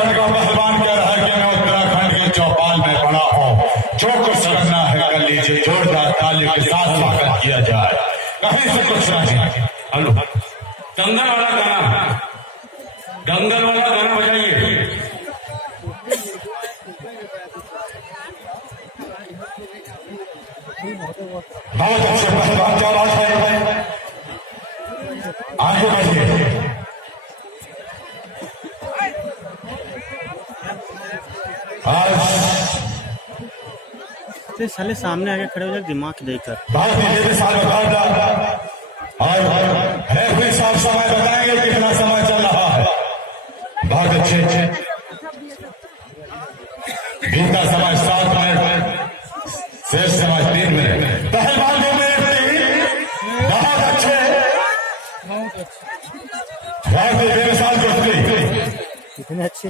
उत्तराखंड का पहलवान कह रहा है कि मैं उत्तराखंड के चौपाल में पड़ा हूँ, जो कुछ करना है कर लीजिए, जोरदार ताली के साथ स्वागत किया जाए, कहीं से कुछ नहीं। हेलो, दंगल वाला गाना, दंगल वाला गाना बजाइए। बहुत अच्छे पहलवान, क्या बात है, आगे बढ़िए। साले सामने आके खड़े हो जाए दिमाग देखकर। बहुत ही साल और रेफरी साहब समय बताएंगे कितना समय चल रहा है। बहुत अच्छे अच्छे बीता समय 7 मिनट, शेष समय 3 मिनट, पहलवान 2 मिनट नहीं, बहुत अच्छे, बहुत ही बेमिसाल कुश्ती, कितने अच्छे।